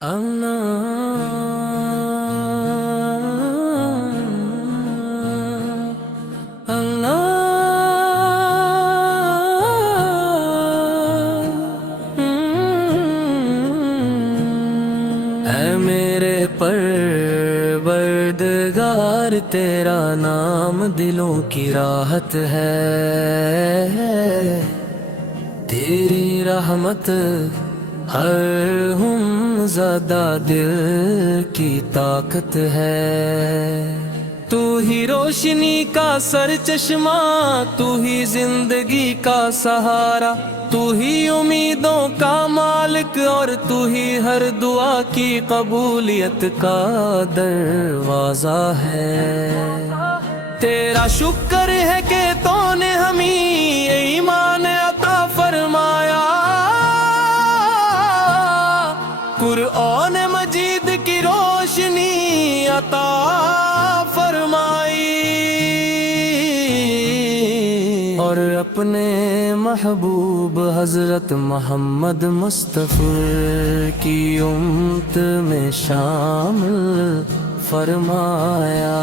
اے میرے پروردگار تیرا نام دلوں کی راحت ہے، تیری رحمت ہر ہم زدہ دل کی طاقت ہے۔ تو ہی روشنی کا سر چشمہ، تو ہی زندگی کا سہارا، تو ہی امیدوں کا مالک، اور تو ہی ہر دعا کی قبولیت کا دروازہ ہے۔ تیرا شکر ہے کہ تو نے ہمیں ایمان عطا فرمایا، قرآن مجید کی روشنی عطا فرمائی، اور اپنے محبوب حضرت محمد مصطفی کی امت میں شامل فرمایا۔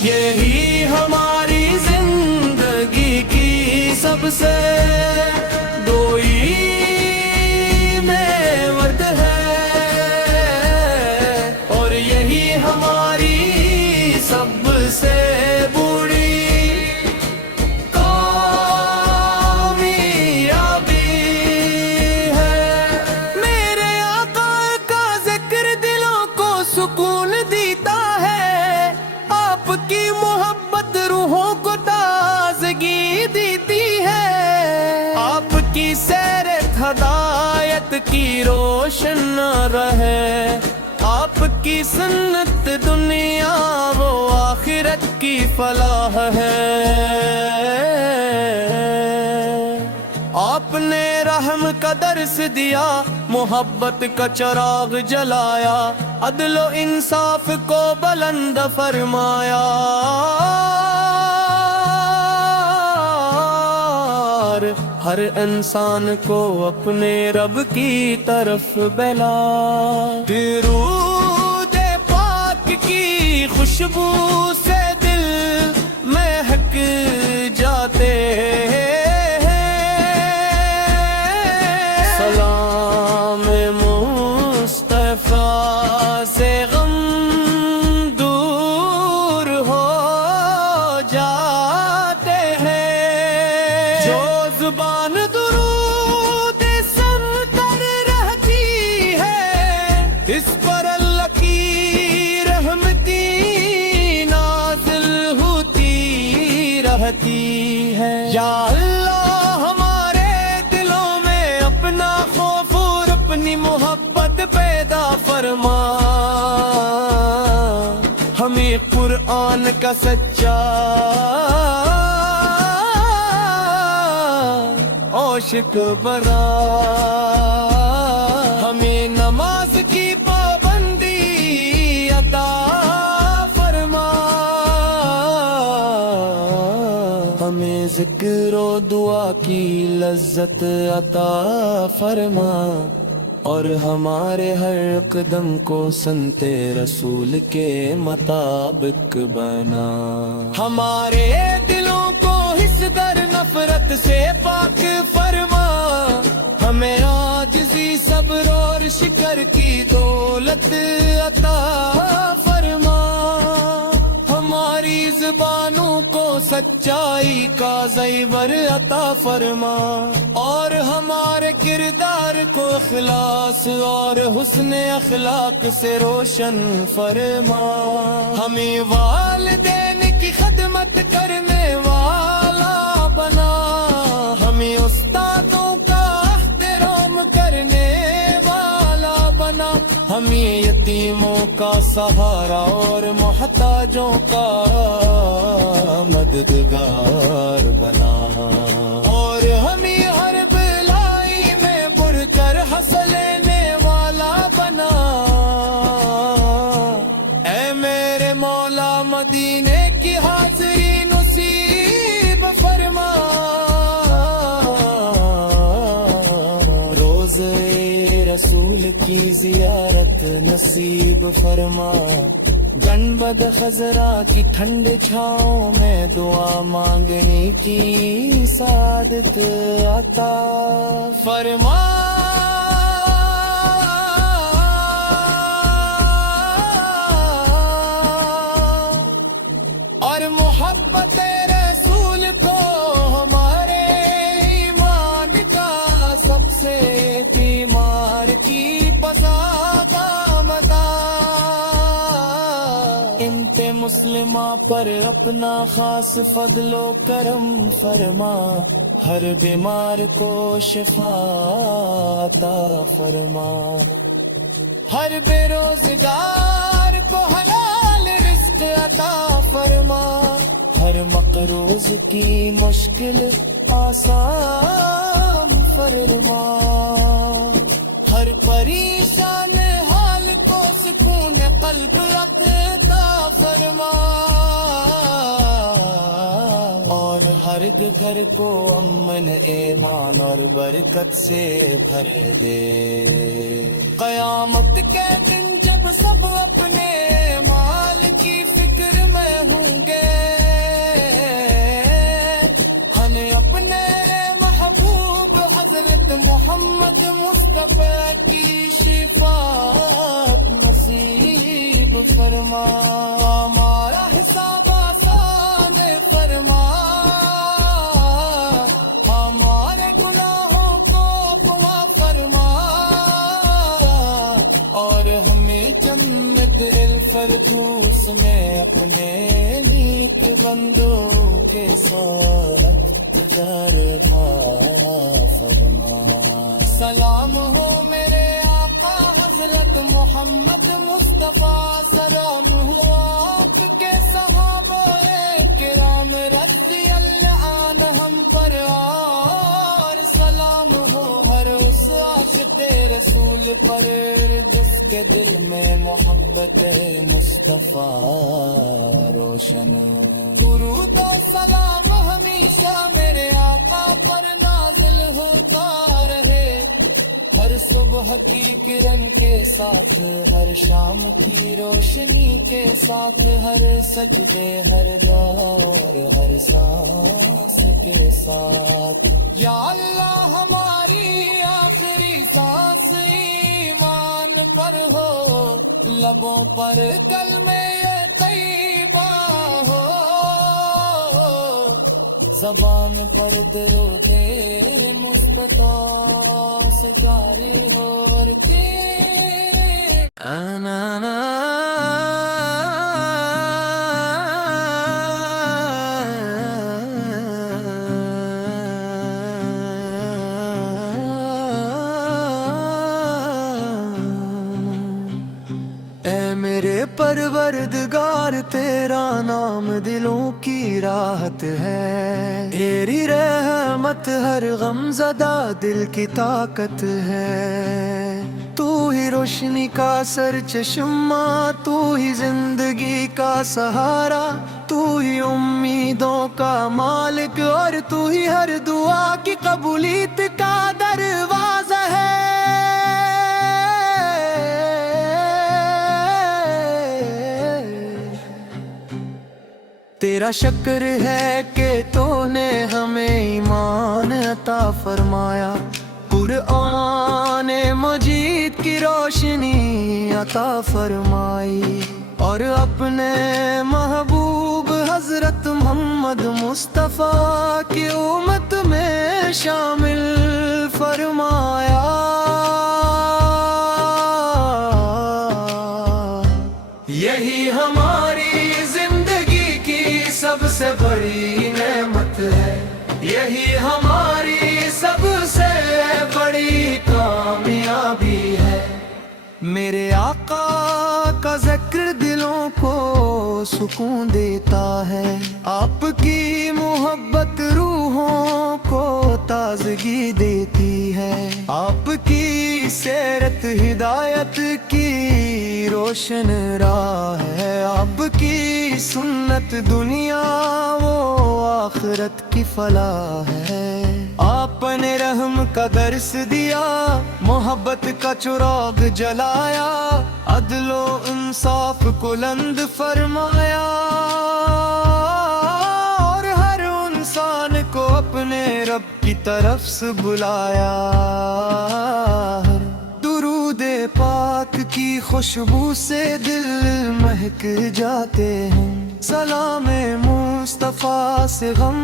یہی ہماری زندگی کی سب سے دوئی ورد ہے، اور یہی ہماری سب سے بڑی کامیابی ہے۔ میرے آقا کا ذکر دلوں کو سکون دیتا ہے، آپ کی محبت روحوں کو تازگی دیتی ہے، آپ کی سیر ہدایت کی روشن رہے، آپ کی سنت دنیا و آخرت کی فلاح ہے۔ آپ نے رحم کا درس دیا، محبت کا چراغ جلایا، عدل و انصاف کو بلند فرمایا، ہر انسان کو اپنے رب کی طرف بلا۔ درود پاک کی خوشبو سے دل مہک جاتے ہیں، سلام مصطفیٰ سے غم دور ہو جاتے ہیں۔ جو زبان درود سر کر رہتی ہے، اس پر اللہ کی رحمتی نازل ہوتی رہتی ہے۔ یا اللہ ہمارے دلوں میں اپنا خوف اور اپنی محبت پیدا فرما، ہمیں قرآن کا سچا عاشق بنا، ہمیں نماز کی پابندی عطا فرما، ہمیں ذکر و دعا کی لذت عطا فرما، اور ہمارے ہر قدم کو سنت رسول کے مطابق بنا۔ ہمارے دلوں کو حس در نفرت سے پاک فرما، ہمیں عاجزی صبر اور شکر کی دولت عطا فرما، ہماری زبانوں کو سچائی کا زیور عطا فرما، اور ہمارے کردار کو اخلاص اور حسن اخلاق سے روشن فرما، ہمیں والدین کی خدمت کرنے والا بنا، ہمیں استادوں کا احترام کرنے والا بنا، ہمیں یتیموں کا سہارا اور محتاجوں کا مددگار بنا، اور ہمیں ہر بلائی میں بڑھ کر ہنس لینے والا بنا۔ اے میرے مولا مدینے کی حاضری نصیب فرما، روز رسول کی زیارت رحمت نصیب فرما، گنبد خضرا کی ٹھنڈ چھاؤں میں دعا مانگنے کی سعادت عطا فرما۔ اور محبت رسول کو ہمارے ایمان کا سب سے بیمار کی پزا کا مزہ، امت مسلمہ پر اپنا خاص فضل و کرم فرما، ہر بیمار کو شفا عطا فرما، ہر بے روزگار کو حلال رزق عطا فرما، ہر مقروض کی مشکل آسان فرما، ہر پریشان حال کو سکون قلب عطا فرما، اور ہر گھر کو امن ایمان اور برکت سے بھر دے۔ قیامت کے دن جب سب اپنے مال کی فکر میں ہوں گے، ہمیں اپنے محبوب حضرت محمد مصطفیٰ کی شفاعت نصیب فرما، ہمارا حساب آسان فرما، ہمارے گناہوں کو معاف فرما، اور ہمیں جنت الفردوس میں اپنے نیک بندوں کے ساتھ درگاہ فرما۔ سلام ہو میرے آقا حضرت محمد مصطفیٰ، سلام ہو آپ کے صحابہ کرام رضی اللہ عنہم پر، اور سلام ہو ہر اس عاشق رسول پر جس کے دل میں محبت مصطفیٰ روشن۔ درود و سلام ہمیشہ میرے آقا پر نازل ہوتا رہے، ہر صبح کی کرن کے ساتھ، ہر شام کی روشنی کے ساتھ، ہر سجدے ہر دور ہر سانس کے ساتھ۔ یا اللہ ہماری آخری سانس ایمان پر ہو، لبوں پر کلمہ طیبہ ہو، زبان پر درود مصطفیٰ سے جاری ہو، اور اے میرے پروردگار تیرا نام دلوں کی راحت ہے، تیری رحمت ہر غم زدہ دل کی طاقت ہے، تو ہی روشنی کا سر چشمہ، تو ہی زندگی کا سہارا، تو ہی امیدوں کا مالک، اور تو ہی ہر دعا کی قبولیت کا دروازہ ہے۔ تیرا شکر ہے کہ تو نے ہمیں ایمان عطا فرمایا، قرآن مجید کی روشنی عطا فرمائی، اور اپنے محبوب حضرت محمد مصطفیٰ کی امت میں شامل فرمایا۔ یہی ہماری زندگی کی سب سے بڑی نعمت ہے، یہی ہماری سب سے بڑی کامیابی ہے۔ میرے آقا کا ذکر دلوں کو سکون دیتا ہے، آپ کی محبت روحوں کو تازگی دیتی ہے، آپ کی سیرت ہدایت کی روشن راہ ہے، آپ کی سنت دنیا و آخرت کی فلاح ہے، آپ اپنے رحم کا درس دیا، محبت کا چراغ جلایا، عدل و انصاف کو بلند فرمایا، اور ہر انسان کو اپنے رب کی طرف سے بلایا۔ درود پاک کی خوشبو سے دل مہک جاتے ہیں، سلام مصطفیٰ سے غم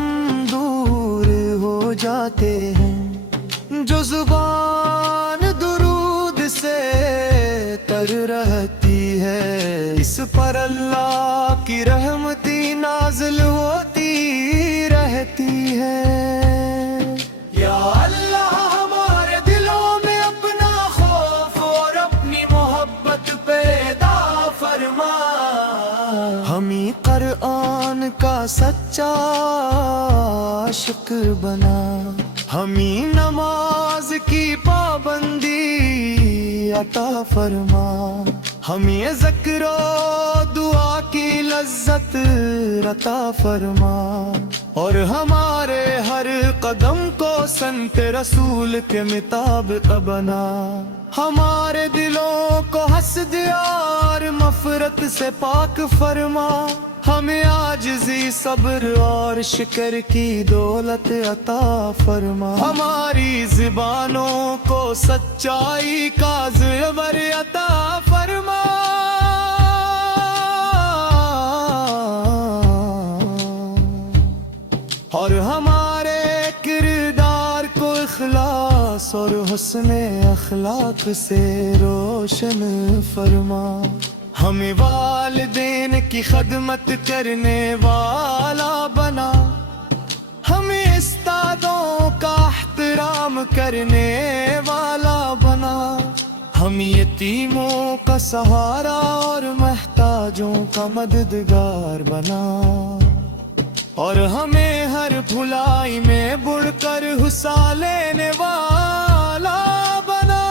دور ہو جاتے ہیں، جو زبان درود سے تر رہتی ہے، اس پر اللہ کی رحمتی نازل ہوتی رہتی ہے۔ یا اللہ ہمارے دلوں میں اپنا خوف اور اپنی محبت پیدا فرما، ہمیں قرآن کا سچا عاشق بنا، ہمیں نماز کی پابندی عطا فرما، ہمیں ذکر و دعا کی لذت عطا فرما، اور ہمارے ہر قدم کو سنت رسول کے مطابق بنا، ہمارے دلوں کو حسد اور مغفرت سے پاک فرما، ہمیں عاجزی صبر اور شکر کی دولت عطا فرما، ہماری زبانوں کو سچائی کا زیور عطا فرما، اور ہمارے کردار کو اخلاص اور حسن اخلاق سے روشن فرما، ہمیں والدین کی خدمت کرنے والا بنا، ہمیں استادوں کا احترام کرنے والا بنا، ہم یتیموں کا سہارا اور محتاجوں کا مددگار بنا، اور ہمیں ہر بھلائی میں بڑھ کر حصہ لینے والا بنا۔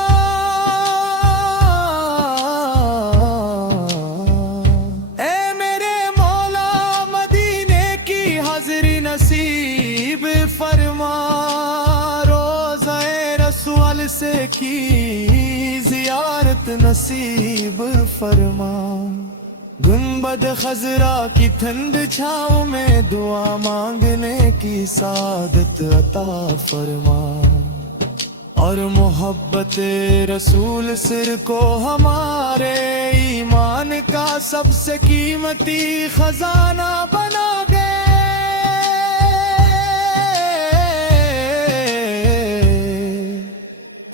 اے میرے مولا مدینے کی حاضری نصیب فرما، روضہ رسول سے کی زیارت نصیب فرما، گنبد خضرا کی ٹھنڈ چھاؤں میں دعا مانگنے کی سعادت عطا فرما، اور محبت رسول سر کو ہمارے ایمان کا سب سے قیمتی خزانہ بنا دے۔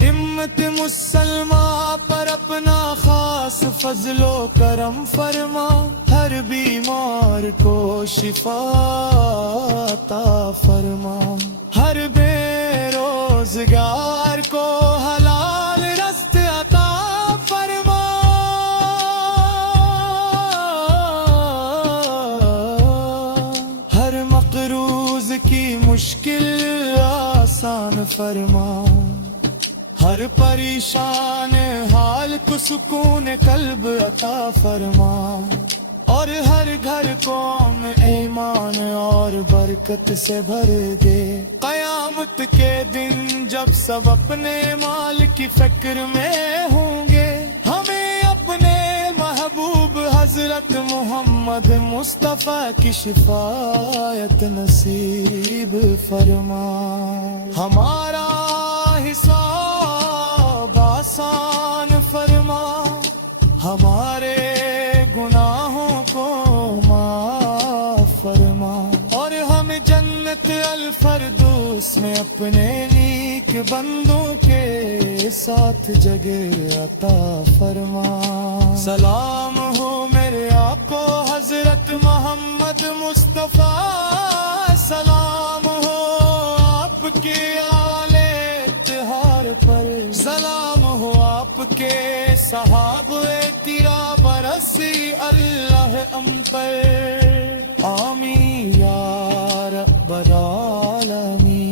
امت مسلمہ پر اپنا خاص فضل و کرم فرما، ہر بیمار کو شفا عطا فرما، ہر بے روزگار کو حلال رزق عطا فرما، ہر مقروض کی مشکل آسان فرما، ہر پریشان حال کو سکون قلب عطا فرما، اور ہر گھر کو ایمان اور برکت سے بھر دے۔ قیامت کے دن جب سب اپنے مال کی فکر میں ہوں گے، ہمیں اپنے محبوب حضرت محمد مصطفیٰ کی شفاعت نصیب فرما، ہمارا حساب آسان فرما، ہمارے گناہوں کو معاف فرما، اور ہمیں جنت الفردوس میں اپنے نیک بندوں کے ساتھ جگہ عطا فرما۔ سلام ہو میرے آقا حضرت محمد مصطفیٰ، سلام ہو آپ کے آل اطہار پر، سلام ہو آپ کے صحابہ تیرا برسی اللہ ام پر، آمین یا رب العالمین۔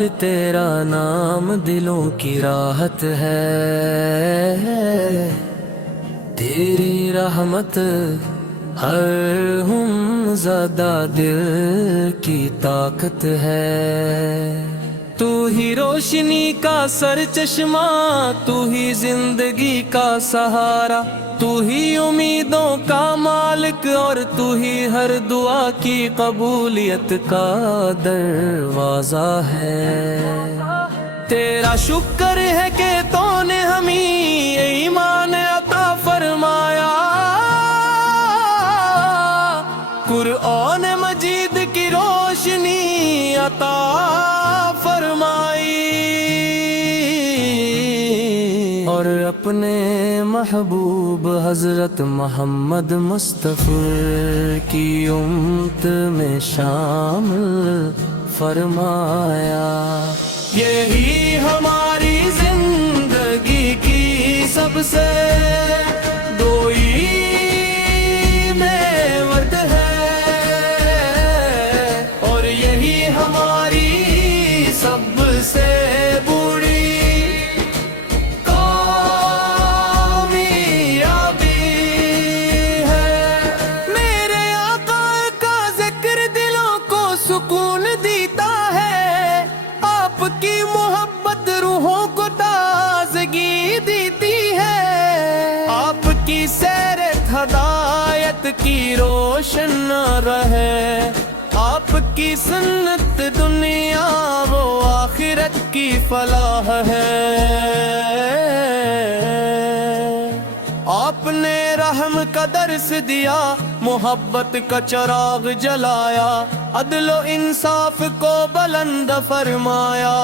پروردگار تیرا نام دلوں کی راحت ہے، تیری رحمت ہر ہم زدہ دل کی طاقت ہے۔ تو ہی روشنی کا سر چشمہ، تو ہی زندگی کا سہارا، تو ہی امیدوں کا مالک، اور تو ہی ہر دعا کی قبولیت کا دروازہ ہے۔ تیرا شکر ہے کہ تو نے ہمیں ایمان عطا فرمایا، قرآن مجید کی روشنی عطا فرمائی، اور اپنے محبوب حضرت محمد مصطفی کی امت میں شامل فرمایا۔ یہی ہماری زندگی کی سب سے دوئی میں ورد ہے، اور یہی ہماری سب سے بڑی کامیابی ہے۔ میرے آقا کا ذکر دلوں کو سکون دیتا ہے، آپ کی محبت روحوں کو تازگی دیتی ہے، آپ کی سیر ہدایت کی روشن رہے، آپ کی سنت دنیا و آخرت کی فلاح ہے۔ آپ نے رحم کا درس دیا، محبت کا چراغ جلایا، عدل و انصاف کو بلند فرمایا،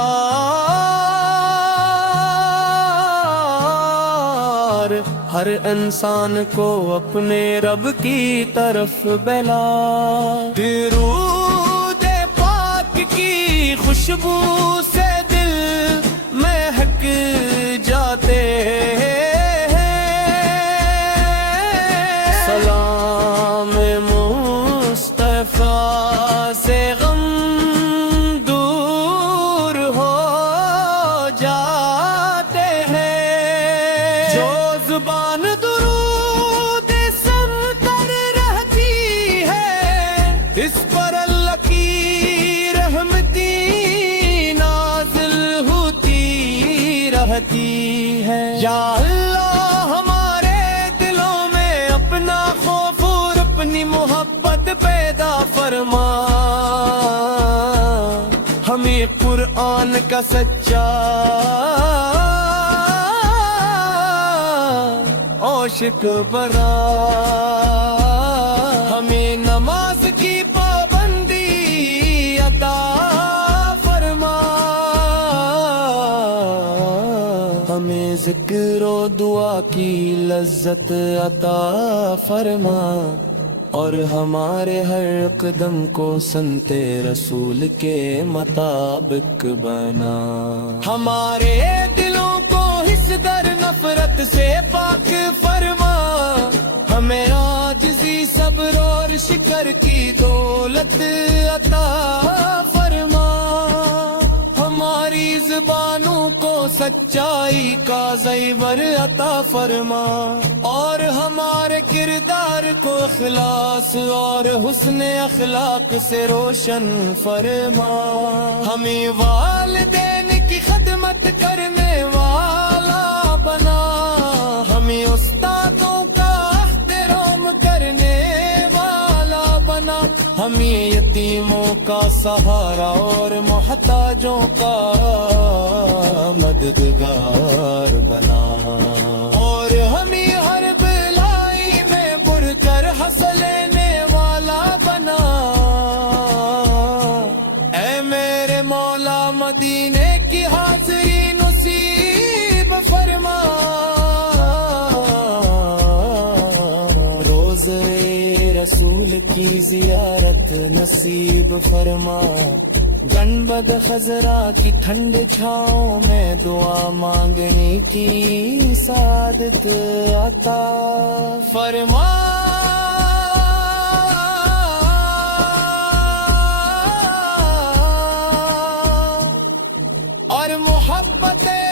ہر انسان کو اپنے رب کی طرف بلا۔ درود پاک کی خوشبو سے دل مہک جاتے ہیں، سلام مصطفیٰ سے غم دور ہو جاتے ہیں، جو زبان درود سنتر رہتی ہے، اس پر اللہ کی رحمتی نازل ہوتی رہتی ہے۔ یا اللہ ہمارے دلوں میں اپنا خوف اور اپنی محبت پیدا فرما، ہمیں قرآن کا سچا عاشق بنا، ہمیں نماز کی پابندی عطا فرما، ہمیں ذکر و دعا کی لذت عطا فرما، اور ہمارے ہر قدم کو سنت رسول کے مطابق بنا، ہمارے دلوں کو حس در نفرت سے پاک فرما، ہمیں عاجزی صبر اور شکر کی دولت عطا فرما، ہماری زبانوں کو سچائی کا زیور عطا فرما، اور ہمارے کردار کو اخلاص اور حسن اخلاق سے روشن فرما، ہمیں والدین کی خدمت کرنے والا بنا، ہمیں استادوں کا احترام کرنے والا بنا، ہمیں یتیموں کا سہارا اور محتاجوں کا مددگار بنا، اور ہمیں ہر بلائی میں بڑھ کر ہنس لینے والا بنا۔ اے میرے مولا مدینے کی حاضری نصیب فرما، روزے رسول کی زیارت نصیب فرما، گنبد خضرا کی ٹھنڈ چھاؤں میں دعا مانگنے کی سعادت عطا فرما۔